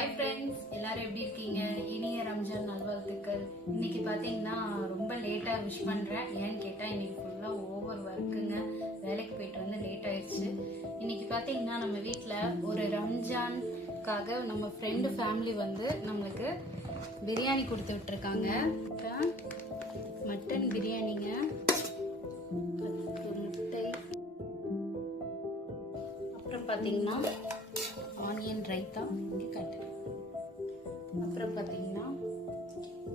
Hi friends, எல்லாரும் எப்படி இருக்கீங்க? இனிய ரம்ஜான் நல்வாழ்த்துக்கள். இன்னைக்கு பார்த்தீங்கன்னா ரொம்ப லேட்டாக விஷ் பண்ணுறேன். ஏன்னு கேட்டால் இன்னைக்கு ஃபுல்லாக ஓவர் ஒர்க்குங்க. வேலைக்கு போயிட்டு வந்து லேட் ஆயிடுச்சு. இன்னைக்கு பார்த்தீங்கன்னா நம்ம வீட்டில் ஒரு ரம்ஜானுக்காக நம்ம ஃப்ரெண்டு ஃபேமிலி வந்து நம்மளுக்கு பிரியாணி கொடுத்து விட்டுருக்காங்க. மட்டன் பிரியாணிங்க, முட்டை, அப்புறம் பார்த்தீங்கன்னா ஆனியன் ரைத்தா கட்டு, அப்புறம் பார்த்தீங்கன்னா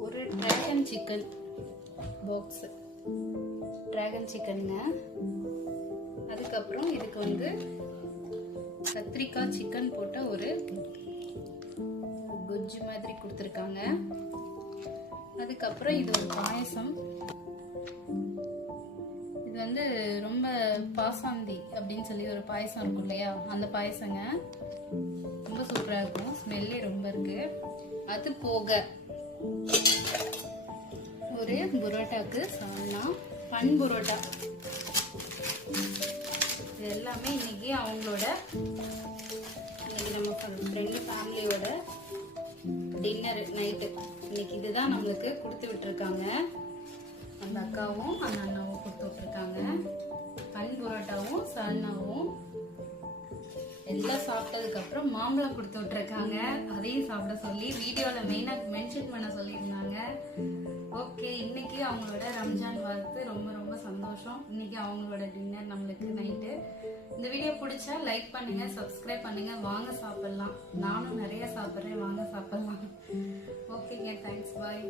ஒரு டிராகன் சிக்கன் பாக்ஸ், டிராகன் சிக்கனுங்க. அதுக்கப்புறம் இதுக்கு வந்து கத்திரிக்காய் சிக்கன் போட்ட ஒரு குஜ்ஜு மாதிரி கொடுத்துருக்காங்க. அதுக்கப்புறம் இது ஒரு பாயசம். இது வந்து ரொம்ப பாசாந்தி அப்படின்னு சொல்லி ஒரு பாயசம் இருக்கும் இல்லையா, அந்த பாயசங்க ரொம்ப சூப்பராக இருக்கும். ஸ்மெல்லே ரொம்ப இருக்கு. அது போக ஒரு புரோட்டாக்கு சால்னா, பன் புரோட்டா. இது எல்லாமே இன்னைக்கு அவங்களோட நம்ம ஃப்ரெண்டு ஃபேமிலியோட டின்னர் நைட்டு. இன்னைக்கு இதுதான் நம்மளுக்கு கொடுத்து விட்டுருக்காங்க. அந்த அக்காவும் அந்த அண்ணாவும் கொடுத்து விட்டுருக்காங்க. பன் புரோட்டாவும் சால்னாவும் எல்லாம் சாப்பிட்டதுக்கு அப்புறம் மாம்பழம் கொடுத்து விட்டுருக்காங்க. அதையும் சாப்பிட சொல்லி வீடியோவில் மெயினாக மென்ஷன் பண்ண சொல்லியிருந்தாங்க. ஓகே, இன்னைக்கு அவங்களோட ரம்ஜான் வாழ்த்து. ரொம்ப ரொம்ப சந்தோஷம். இன்னைக்கு அவங்களோட டின்னர் நம்மளுக்கு நைட்டு. இந்த வீடியோ பிடிச்சா லைக் பண்ணுங்க, சப்ஸ்கிரைப் பண்ணுங்க. வாங்க சாப்பிடலாம். நானும் நிறைய சாப்பிட்றேன், வாங்க சாப்பிடலாம். ஓகேங்க, தேங்க்ஸ், பாய்.